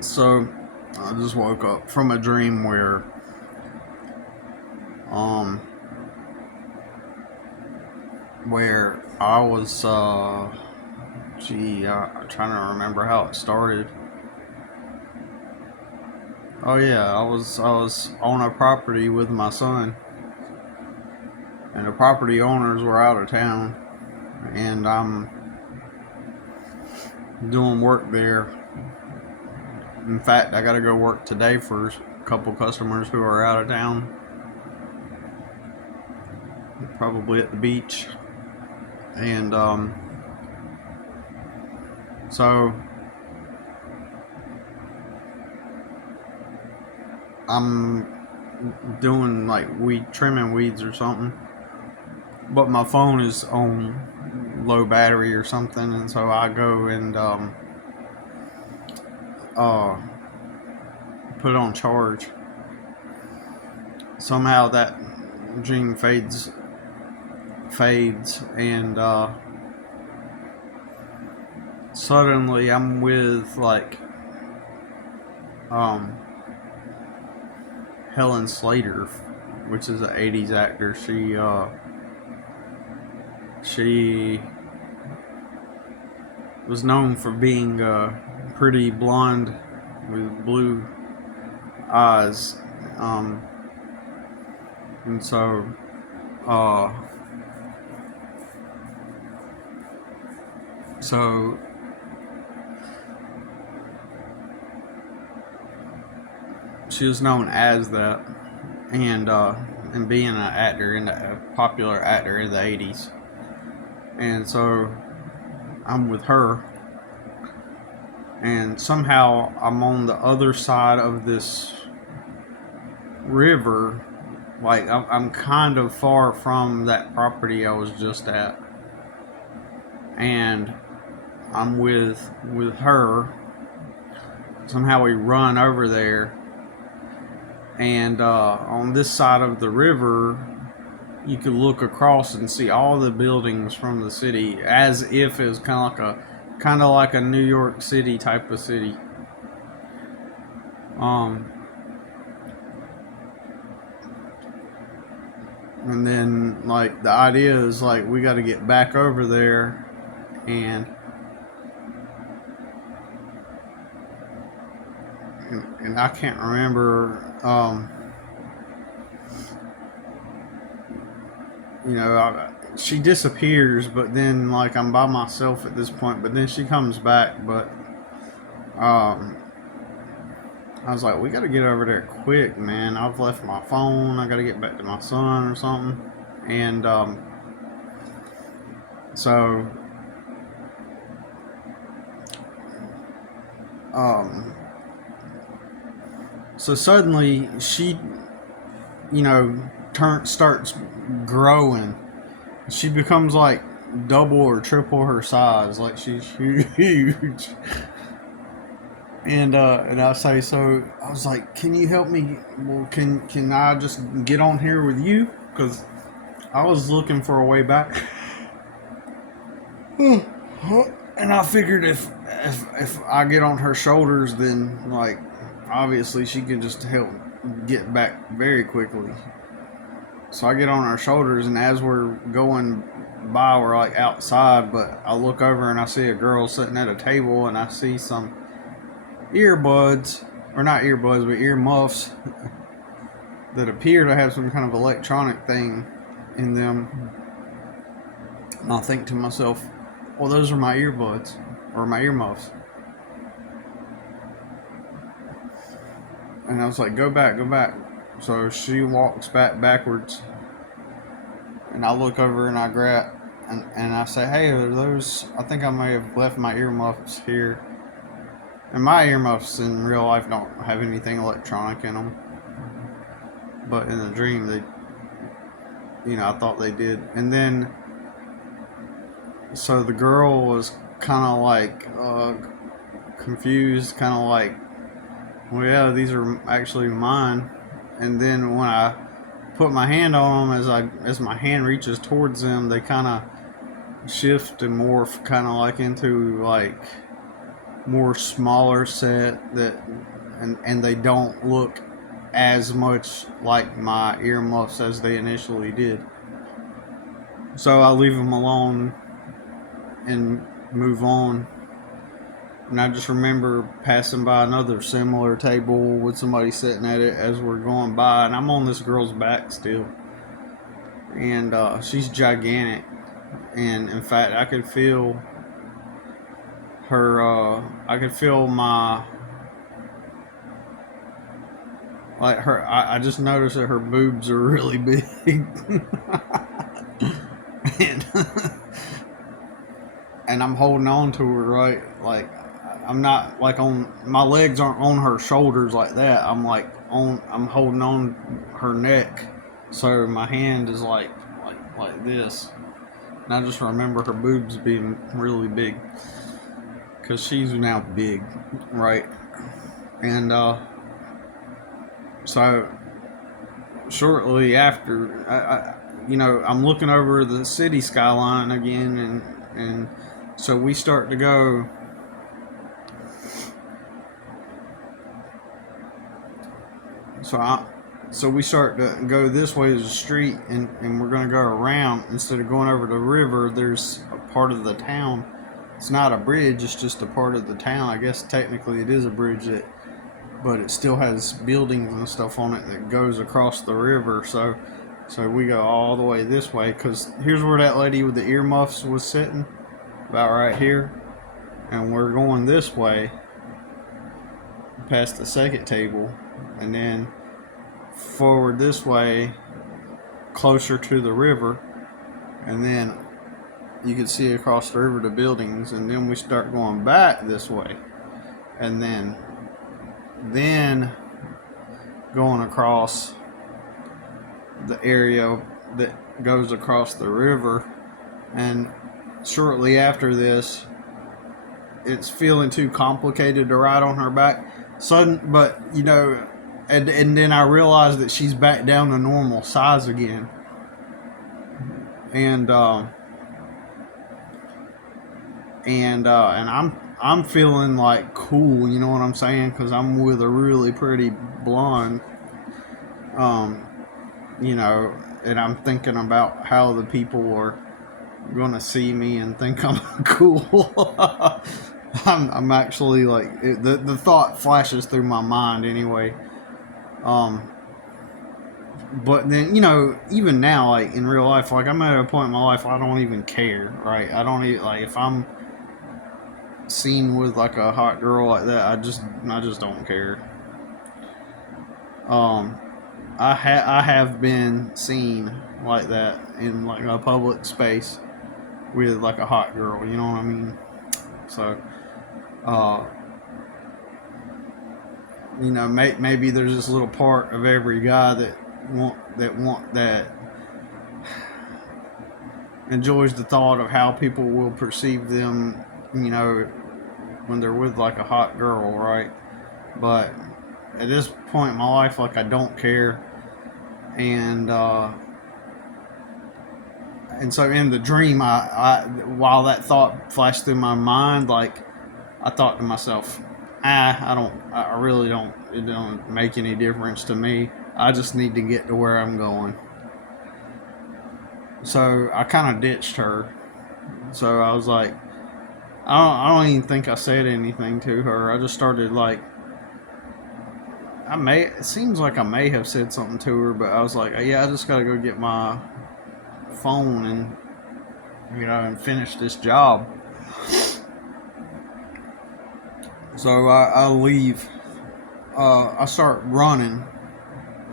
So I just woke up from a dream um where I was I'm trying to remember how it started. Oh yeah, I was on a property with my son, and the property owners were out of town, and I'm doing work there. In fact, I got to go work today for a couple customers who are out of town, probably at the beach, and so I'm doing like weed trimming weeds or something, but my phone is on low battery or something, and so I go and uh, put it on charge. Somehow that dream fades, and suddenly I'm with like um, Helen Slater, which is an '80s actor. She was known for being pretty blonde with blue eyes, um, and uh, so she was known as that, and being an actor and a popular actor in the '80s, and so I'm with her, and somehow I'm on the other side of this river. Like I'm kind of far from that property I was just at, and I'm with her. Somehow we run over there, and on this side of the river, you could look across and see all the buildings from the city, as if it was kind of like a New York City type of city. Um, and then like the idea is like we got to get back over there, and and I can't remember. She disappears, but then like I'm by myself at this point. But then she comes back. But um, I was like, we got to get over there quick, man. I've left my phone. I got to get back to my son or something. And so um, so suddenly she, starts growing. She becomes like double or triple her size. Like she's huge. And I say, so I was like, can you help me? Well, can I just get on here with you? Because I was looking for a way back, and I figured if I get on her shoulders, then like obviously she can just help get back very quickly. So I get on her shoulders, and as we're going by, we're like outside, but I look over and I see a girl sitting at a table, and I see some earbuds, or not earbuds, but ear muffs that appear to have some kind of electronic thing in them. And I'll think to myself, well, those are my earbuds or my earmuffs. And I was like, go back, go back. So she walks backwards, and I look over and I grab, and I say, hey, are those? I think I may have left my earmuffs here. And my earmuffs in real life don't have anything electronic in them, but in the dream I thought they did. And then, so the girl was kind of like confused, kind of like, well, yeah, these are actually mine. And then when I put my hand on them, as my hand reaches towards them, they kind of shift and morph, kind of like into like more smaller set that, and they don't look as much like my earmuffs as they initially did. So I leave them alone and move on. And I just remember passing by another similar table with somebody sitting at it as we're going by, and I'm on this girl's back still. And she's gigantic. And in fact, I could feel her, I could feel my, like her, I just noticed that her boobs are really big. and, and I'm holding on to her, right? Like, I'm not like on my legs aren't on her shoulders like that. I'm holding on her neck, so my hand is like this. And I just remember her boobs being really big because she's now big, right? And so shortly after, I'm looking over the city skyline again, and so we start to go. So we start to go this way as a street, and we're going to go around. Instead of going over the river, there's a part of the town. It's not a bridge, it's just a part of the town. I guess technically it is a bridge, but it still has buildings and stuff on it that goes across the river. So we go all the way this way, because here's where that lady with the earmuffs was sitting, about right here. And we're going this way past the second table, and then forward this way closer to the river, and then you can see across the river the buildings, and then we start going back this way, and then going across the area that goes across the river. And shortly after this, it's feeling too complicated to ride on her back. But and then I realized that she's back down to normal size again, and I'm feeling like cool, you know what I'm saying? Because I'm with a really pretty blonde, and I'm thinking about how the people are gonna see me and think I'm cool. I'm actually like the thought flashes through my mind anyway. But then even now, like in real life, like I'm at a point in my life I don't even care, right? I don't even like if I'm seen with like a hot girl like that. I just don't care. I have been seen like that in like a public space with like a hot girl. You know what I mean? So, maybe there's this little part of every guy that enjoys the thought of how people will perceive them, when they're with like a hot girl, right? But at this point in my life, like I don't care, and so in the dream, I while that thought flashed through my mind, like I thought to myself, I really don't. It don't make any difference to me. I just need to get to where I'm going. So I kind of ditched her. So I was like, I don't even think I said anything to her. I just started like, it seems like I may have said something to her, but I was like, yeah, I just gotta go get my phone and and finish this job. So I leave. I start running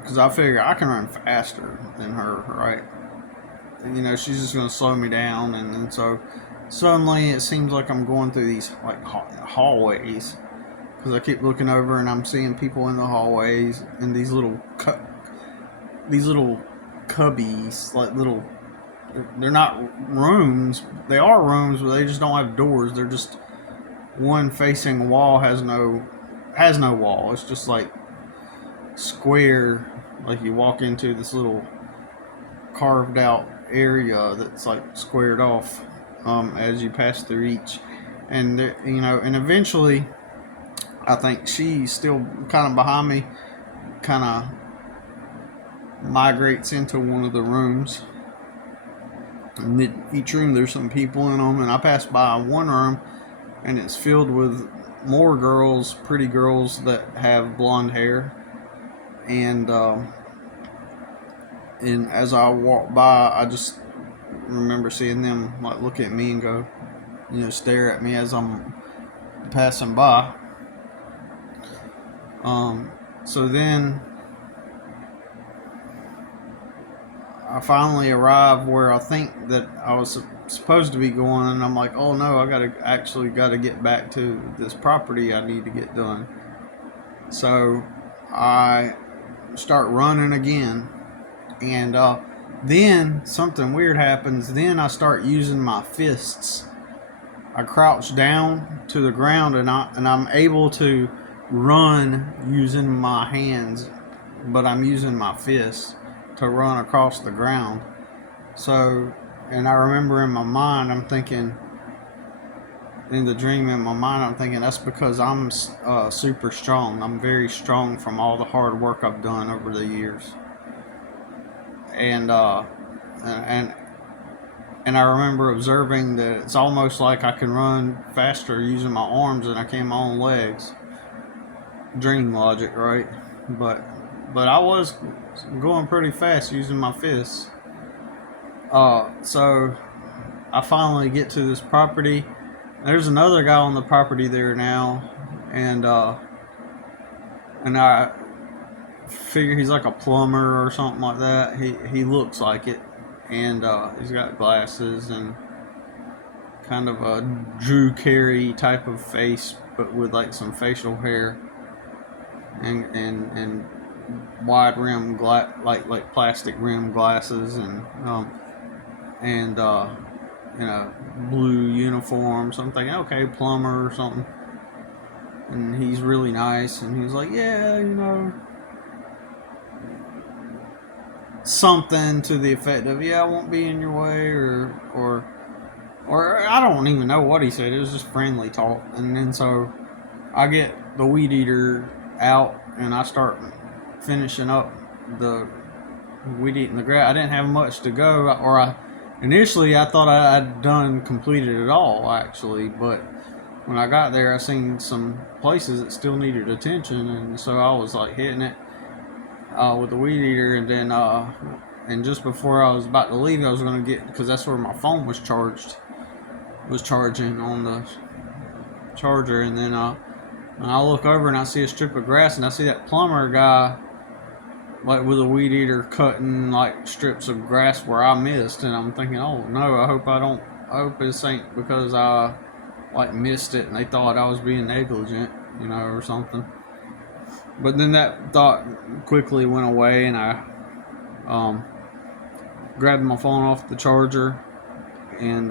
because I figure I can run faster than her, right? And, she's just gonna slow me down, and so suddenly it seems like I'm going through these like hallways, because I keep looking over and I'm seeing people in the hallways in these little cubbies, like little. They're not rooms. They are rooms, but they just don't have doors. They're just one facing a wall, has no wall. It's just like square, like you walk into this little carved out area that's like squared off as you pass through each. and and eventually, I think she's still kind of behind me, kind of migrates into one of the rooms. And each room, there's some people in them, and I pass by one room, and it's filled with more girls, pretty girls that have blonde hair, and as I walk by, I just remember seeing them like look at me and go, stare at me as I'm passing by. So then I finally arrive where I think that I was supposed to be going, and I'm like, oh no, I gotta get back to this property I need to get done. So I start running again, and then something weird happens. Then I start using my fists. I crouch down to the ground, and I'm able to run using my hands, but I'm using my fists to run across the ground. So, and I remember in my mind, I'm thinking, in the dream in my mind, I'm thinking that's because I'm super strong. I'm very strong from all the hard work I've done over the years. And and and I remember observing that it's almost like I can run faster using my arms than I can my own legs. Dream logic, right? But I was going pretty fast using my fists. So I finally get to this property. There's another guy on the property there now, and I figure he's like a plumber or something like that. He looks like it, and he's got glasses and kind of a Drew Carey type of face, but with like some facial hair and wide rim like plastic rim glasses, and in a blue uniform. So I'm thinking, okay, plumber or something. And he's really nice, and he's like, yeah, something to the effect of, yeah, I won't be in your way, or I don't even know what he said. It was just friendly talk. And then so I get the weed eater out, and I start finishing up the weed eating the grass. I didn't have much to go, or initially I thought I had completed it all, actually, but when I got there, I seen some places that still needed attention, and so I was like hitting it with the weed eater, and then and just before I was about to leave, I was gonna get, because that's where my phone was charging on the charger, and then and I look over and I see a strip of grass, and I see that plumber guy like with a weed eater cutting like strips of grass where I missed, and I'm thinking, oh no, I hope this ain't because I like missed it and they thought I was being negligent, or something. But then that thought quickly went away, and I grabbed my phone off the charger, and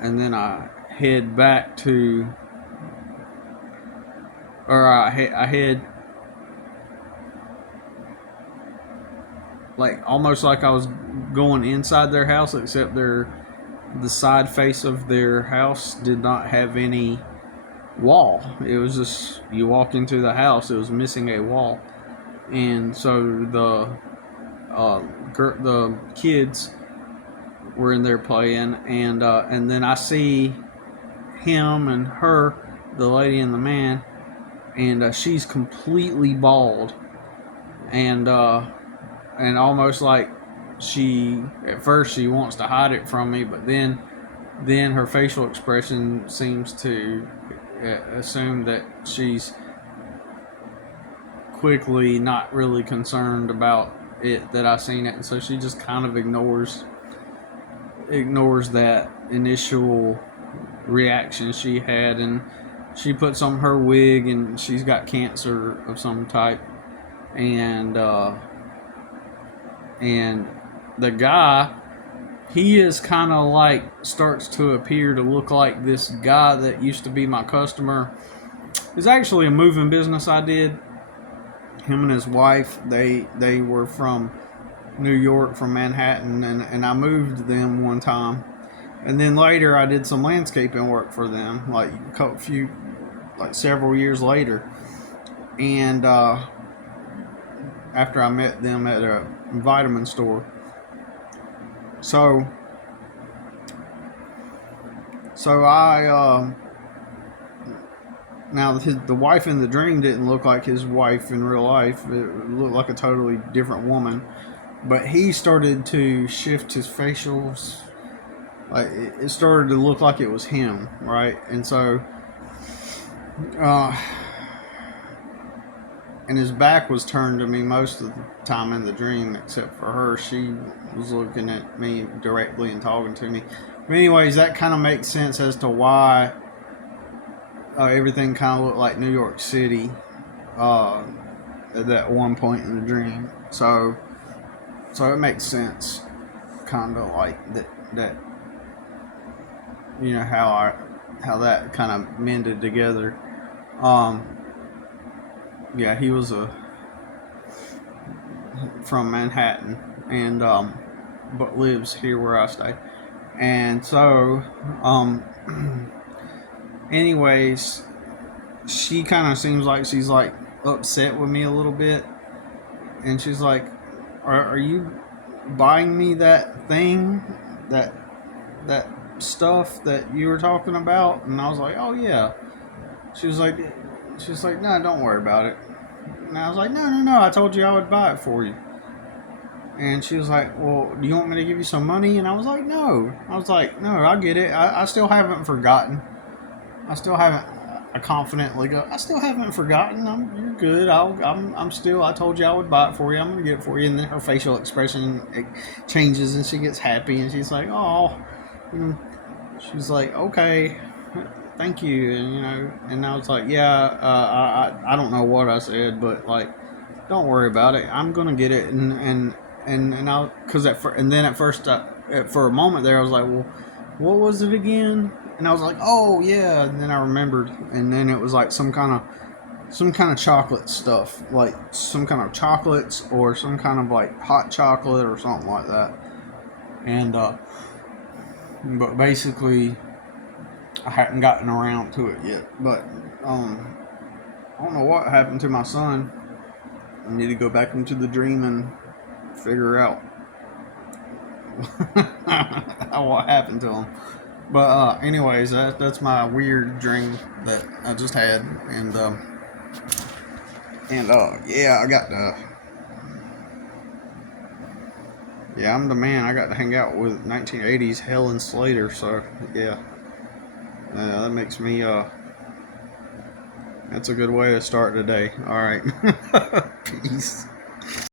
then I head back to, or I head like almost like I was going inside their house, except the side face of their house did not have any wall. It was just, you walk into the house, it was missing a wall, and so the kids were in there playing, and then I see him and her, the lady and the man, and she's completely bald, and almost like at first she wants to hide it from me, but then her facial expression seems to assume that she's quickly not really concerned about it, that I seen it, and so she just kind of ignores that initial reaction she had, and she puts on her wig, and she's got cancer of some type, and the guy, he is kind of like starts to appear to look like this guy that used to be my customer. It's actually a moving business I did. Him and his wife, they were from New York, from Manhattan, and I moved them one time, And then later, I did some landscaping work for them, like several years later. And after I met them at a vitamin store, so I now the wife in the dream didn't look like his wife in real life. It looked like a totally different woman. But he started to shift his facials. Like it started to look like it was him, right? And so, uh, and his back was turned to me most of the time in the dream, except for her. She was looking at me directly and talking to me. But anyways, that kind of makes sense as to why everything kind of looked like New York City at that one point in the dream. So it makes sense, kind of like that how that kind of mended together. Yeah, he was from Manhattan, and but lives here where I stay. And so anyways, she kind of seems like she's like upset with me a little bit, and she's like, are you buying me that thing, that stuff that you were talking about? And I was like, oh yeah. She was like, no, don't worry about it. And I was like, no, I told you I would buy it for you. And she was like, well, do you want me to give you some money? And I was like, no. I was like, no, I get it. I still haven't forgotten. I still haven't. I confidently go, I still haven't forgotten. You're good. I'm still. I told you I would buy it for you. I'm gonna get it for you. And then her facial expression changes, and she gets happy, and she's like, oh. And she's like, okay, thank you. And and I was like, yeah. I don't know what I said, but like, don't worry about it. I'm gonna get it. And I, because at first for a moment there I was like, well, what was it again? And I was like, oh yeah. And then I remembered, and then it was like some kind of chocolate stuff, like some kind of chocolates or some kind of like hot chocolate or something like that. And but basically I hadn't gotten around to it yet. But I don't know what happened to my son. I need to go back into the dream and figure out what happened to him. But anyways, that's my weird dream that I just had, and yeah, I got to. Yeah, I'm the man. I got to hang out with 1980s Helen Slater, so yeah, that makes me that's a good way to start the day. All right, peace.